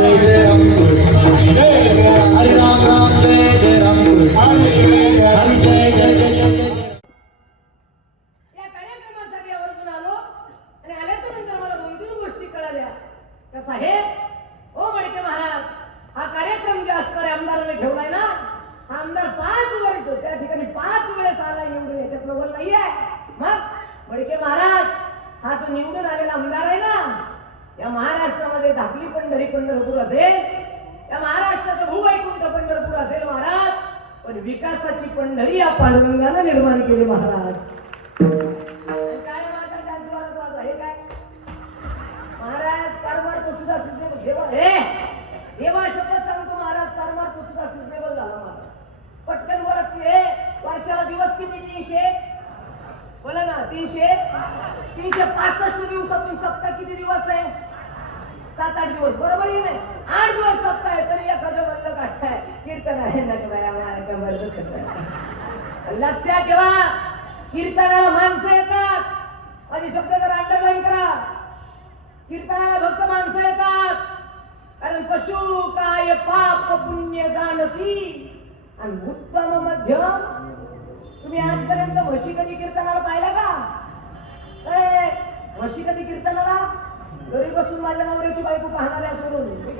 जय जय राम हरे राम राम जय जय राम हरे जय जय जय जय. या कार्यक्रमासाठी आवर्जून आलो आणि आल्याच्या नंतर मला 2-3 गोष्टी कळाल्या. का साहेब ओ मडके महाराज, हा कार्यक्रम जे असणारे आमदाराने ठेवलाय ना, हा आमदार 5 वर येतो, त्या ठिकाणी 5 वेळेस आला निवडून, याच्यात नवल नाहीये. मग मडके महाराज हा जो निवडून आलेला आमदार आहे ना, या महाराष्ट्रामध्ये धाकली पंढरी पंढरपूर असेल, या महाराष्ट्राचं भूवैकुंठ पंढरपूर असेल महाराज, पण विकासाची पंढरी या पांडुरंगानं निर्माण केली महाराज. काय महाराज त्यांचं वाजत हे काय महाराज, परमार्थ सुद्धा सिद्धेबल देवा, हे देवा शपथ सांगतो महाराज, परमार्थ सुद्धा सिद्धेबल झाला महाराज. पटकन बोलत की वर्षाला दिवस किती? 300 बोला ना, 365 दिवसातून सप्ताह किती दिवस आहे? 7-8 दिवस, बरोबर आहे नाही? 8 दिवस सप्ताह आहे, तरी एखादं म्हणलं काठ आहे कीर्तन आहे ना बाया मारा कमर दुखत. लक्षात ठेवा, कीर्तनाला माणसं येतात. माझे शब्द जरा अंडरलाईन करा. कीर्तनाला भक्त माणसं येतात, कारण पशु काय पाप पुण्य जाणती आणि उत्तम मध्यम. तुम्ही आजपर्यंत म्हशी कधी कीर्तनाला पाहिला का? म्हशी कधी कीर्तनाला? घरी बसून माझ्या नवऱ्याची बायको पाहणाऱ्या सोडून इकडे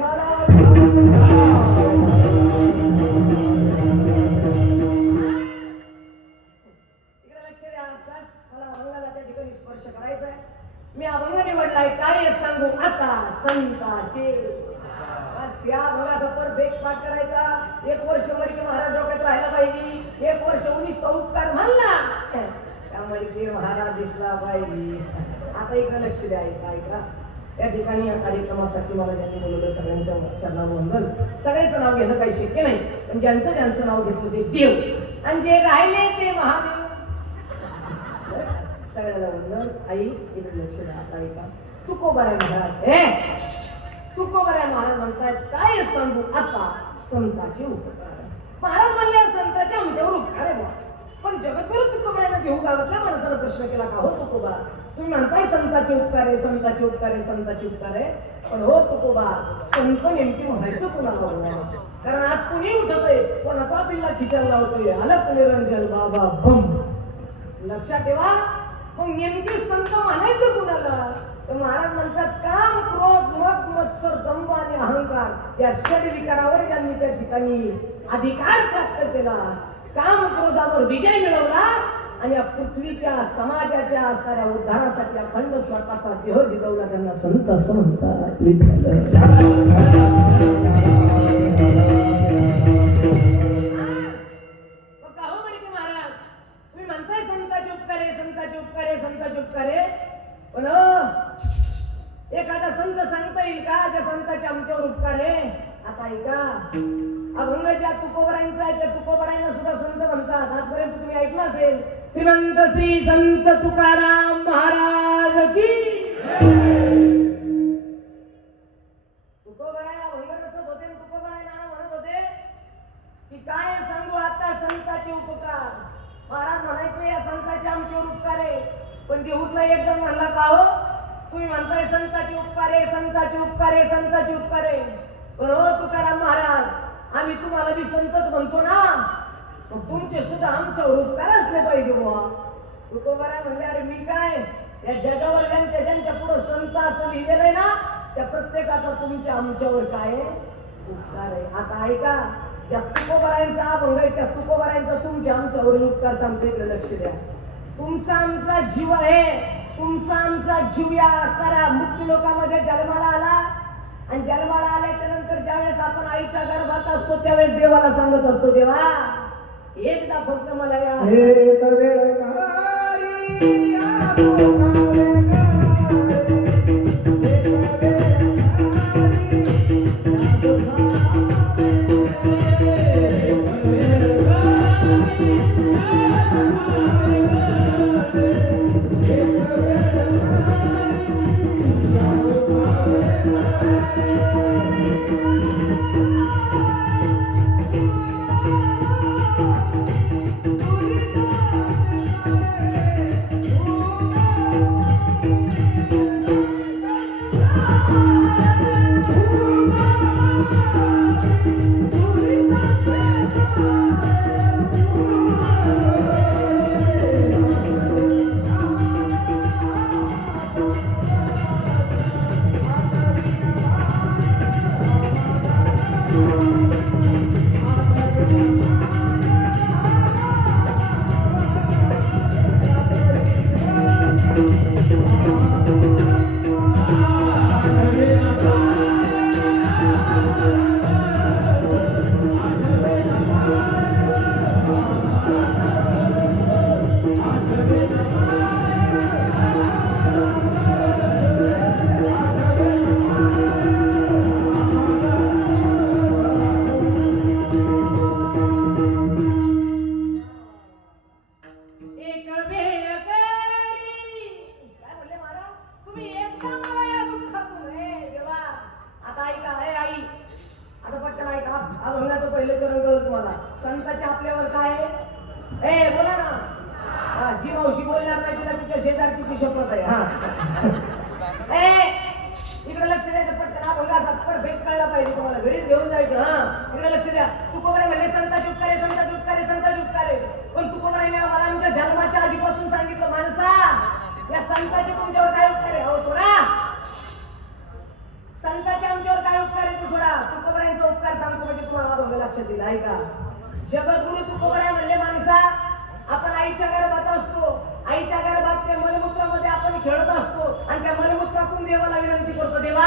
लक्ष द्या. आसपास मला अभंगाला त्या ठिकाणी स्पर्श करायचा आहे. मी अभंग निवडलाय, काय सांगू आता संताचे. बस या अभंगाचा परफेक्ट पाठ करायचा. 1 वर्ष मडके महाराज डोक्यात राहायला पाहिजे. 1 वर्ष 19 उपकार म्हणला त्या मडके महाराज दिसला पाहिजे. आता इकडे लक्ष द्या. ऐका या ठिकाणी या कार्यक्रमासाठी मला ज्यांनी बोलवलं सगळ्यांच्या चरणावंदन. सगळ्यांचं नाव घेणं काही शक्य नाही, पण ज्यांचं ज्यांचं नाव घेतलं ते देव आणि जे राहिले ते महादेव. सगळ्याला वंदन. आई इकडे लक्ष द्या. आता ऐका. तुकोबाराय महाराज, तुकोबाराय महाराज म्हणतायत, काय सांगू आता संताचे उपकार. महाराज म्हणले संताचे आमच्यावर उपकार आहे बा, पण जगद्गुरु तुकोबारायनं घेऊ गावातल्या माणसाला प्रश्न केला का, हो तुकोबा तुम्ही म्हणताय संताचे उपकार आहे, संताचे उपकार आहे, संताचे उपकार आहे, पण हो तुकोबा संत नेमकी म्हणायचं कोणाला? कारण आज कोणी उठतोय, कोणाचा पिल्ला खिशाला लावतोय, अलग निरंजन बाबा बम. लक्षात ठेवा. मग नेमके संत म्हणायचं कुणाला? तर महाराज म्हणतात, काम क्रोध मग मत्सर दंभ आणि अहंकार या षड विकारावर ज्यांनी त्या ठिकाणी अधिकार प्राप्त केला, काम क्रोधावर विजय मिळवला आणि या पृथ्वीच्या समाजाच्या असणाऱ्या उद्धारासाठी अखंड स्वतःचा देह जिजवला, त्यांना संत असं म्हणतात. महाराज तुम्ही म्हणताय संताचे उपकारे, संताचे उपकारे, संताचे उपकारे, पण एखादा संत सांगता येईल का ज्या संताचे आमच्यावर उपकार आहे? आता ऐका. अभंग ज्या तुकोबारायांचा आहे त्या तुकोबारायांना सुद्धा संत म्हणतात. आजपर्यंत तुम्ही ऐकलं असेल, श्रीमंत श्री संत तुकाराम महाराज की. तुकोबाराय अभंग रचत होते, तुकोबाराय नाना म्हणत होते की काय सांगू आता संताचे उपकार. महाराज म्हणायचे या संताचे आमच्यावर उपकार आहे, पण देऊतला एक जण म्हणला का हो तुम्ही म्हणताय संताचे उपकार आहे, संताचे उपकार आहे, संताचे उपकार आहे, पण हो तुकाराम महाराज आम्ही तुम्हाला बी संतच म्हणतो ना, मग तुमचे सुद्धा आमच्यावर उपकार असले पाहिजे बुवा. तुकोबाराय म्हणले, अरे मी काय या जगावर ज्यांच्या पुढे संत असं लिहिलेलं आहे ना, त्या प्रत्येकाचा तुमच्या आमच्यावर काय उपकार आहे. आता ऐका. ज्या तुकोबारायांचा अभंग आहे त्या तुकोबारायांचा तुमच्या आमच्यावर उपकार सांगतो. इकडे लक्ष द्या. तुमचा आमचा जीव आहे, तुमचा आमचा जीव या असणाऱ्या मुक्ती लोकांमध्ये जन्माला आला आणि जन्माला आल्याच्या नंतर ज्यावेळेस आपण आईच्या गर्भात असतो त्यावेळेस देवाला सांगत असतो, देवा एकदा फक्त मला या पहिले करून कळलं तुम्हाला संताचे आपल्यावर काय आहे? ए बोला ना. हा, जी मावशी बोलणार नाही तिला तिच्या शेजारची शपथ आहे. हा ए इकडे लक्ष द्यायचं पटकन आपण असा परफेक्ट कळला पाहिजे तुम्हाला घरीच घेऊन जायचं. हा इकडे लक्ष द्या. तुकोबराय म्हणले संताचे उपकारे संताचे उपकारे संताचे उपकारे. पण तुकोबरायने मला आमच्या जन्माच्या आधीपासून सांगितलं माणसा या संताचे तुमच्यावर काय उपकार आहे? अहो सोडा संताचे आमच्यावर काय उपकार आहे ते सोडा. तुकोबरायांचा उपकार सांगतो म्हणजे तुम्हाला अभंग लक्षात येईल. ऐका. जगद्गुरु तुकोबराय म्हणले माणसा आपण आईच्या गर्भात असतो. आईच्या गर्भात त्या मलमूत्रामध्ये आपण खेळत असतो आणि त्या मलमूत्रातून देवाला विनंती करतो देवा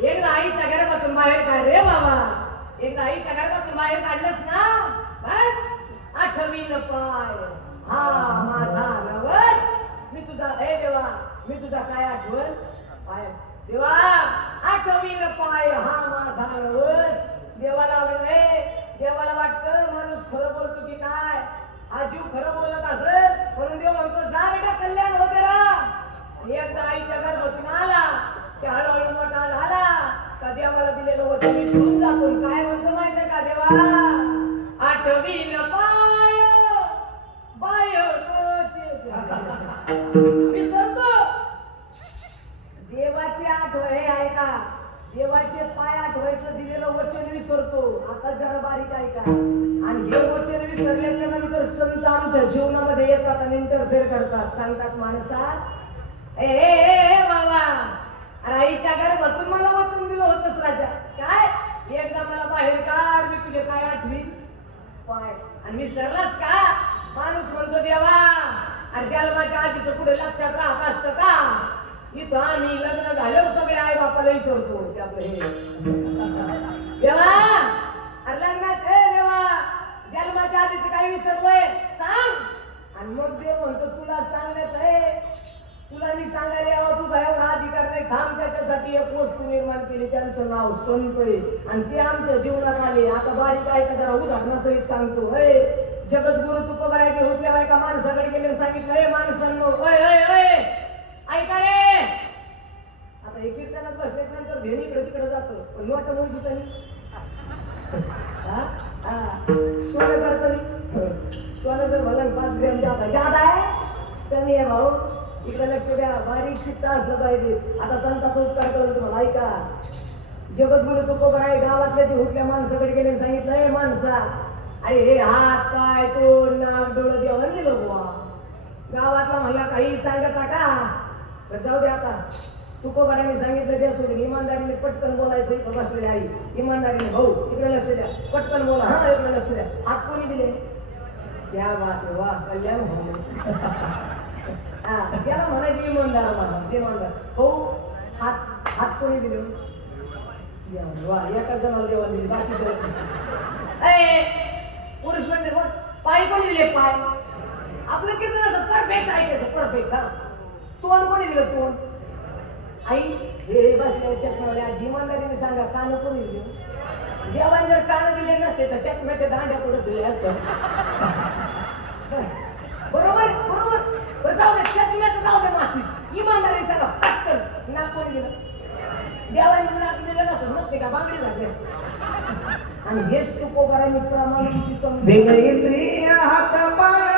एकदा आईच्या गर्भातून बाहेर काढ रे बाबा. एकदा आईच्या गर्भातून बाहेर काढलंस ना बस आठवीन पाय हा माझा नवस. मी तुझा हे देवा मी तुझा काय आठवण पाय देवा आठवीन पाय हा माझा नवस. देवाला देवाला वाटतं माणूस खरं बोलतो की काय हा जीव खरं बोलत असेल म्हणून देव म्हणतो जा बेटा कल्याण होते रा. एकदा आईच्या गर्भातून आला की हळूहळू मोठा झाला का देवाला दिलेलं वचन विसरून जातो. काय म्हणतो माहितीये का देवा आठवीन पाय बाय विसरतो. देवाची आठवण हे आहे का देवाचे पाय आठवायचं दिलेलं वचन विसरतो. आता जरा बारीक ऐका. आणि हे वचन विसरल्याच्या नंतर संत आमच्या जीवनामध्ये येतात आणि इंटरफेअर करतात. सांगतात माणसा ए बाबा अरे आईच्या गर्भातून मला वचन दिलं होतंस राजा काय एकदा मला बाहेर काढ मी तुझे काय आठवीन पाय आणि विसरलास का. माणूस म्हणतो देवा अरे जन्माच्या आधीचं पुढे लक्षात राहत असतं का. इथं आम्ही लग्न झाल्यावर सगळे आई बापाला विसरतो ते आपलं हे देवा अरे लग्नात हे देवा जन्माच्या आधीच काही विसरलोय सांग. आणि मग देव म्हणतो तुला सांगण्यात आहे तुला मी सांगायला यावं तुझा एवढा अधिकार नाही. थांब त्याच्यासाठी एक वस्तू निर्माण केली त्यांचं नाव संत आहे आणि ते आमच्या जीवनात आले. आता बारीक ऐका जरा उदाहरणासहित सांगतो. जगद्गुरु तुकोबराय उठल्या बायका माणसाकडे गेले आणि सांगितलं हे माणसांनो ऐका रे. आता हे कीर्तनात बसले नंतर धेनी इकडे तिकडे जातो पण लोट मुळशी तरी सोनं करतो सोनं जर मला 5 ग्रॅम जादा आहे कमी आहे भाऊ. इकडे लक्ष द्या बारीक चित्त असलं पाहिजे. आता संताचा उपकार करून तुम्हाला ऐका. जगद्गुरु तुकोबराय गावातल्या ते हुतल्या माणसाकडे गेले सांगितलं हे माणसा अरे हे हात पाय तोंड नाक डोळं देवाने दिलं बुवा. गावातला मला काही सांगता का तर जाऊ दे. आता तुकोबराने सांगितलं त्या सोडून इमानदारीने पटकन बोलायचं. इथं बसलेली आई इमानदारीने भाऊ इकडे लक्ष द्या पटकन बोला. हा इकडे लक्ष द्या. हात कोणी दिले त्या बात वा कल्याण हा त्याला म्हणायचं इमानदार मला ते इमानदार भाऊ हात हात कोणी दिले वा एका जणाला देवा दिली बाकी पुरुष म्हणजे पाय कोणी दिले पाय आपलं कीर्तन असं परफेक्ट ऐकायचं परफेक्ट. हा तोंड कोणी दिलं तोंड आई हे बसल्या चकमावल्या आजी इमानदारीने सांगा कान कोणी दिले. देवाने जर कान दिले नसते तर चकम्याच्या दांड्या पुढे दिले बरोबर बरोबर जाऊ दे चकम्याचं जाऊ दे माती इमानदारीने सांगा पटकन नाक कोणी दिलं. देवाने नाक दिलं नसतं नसते का बांगडी लागली आणि हेच तुकोबरायांनी प्रमाणाशी समजून हात पाय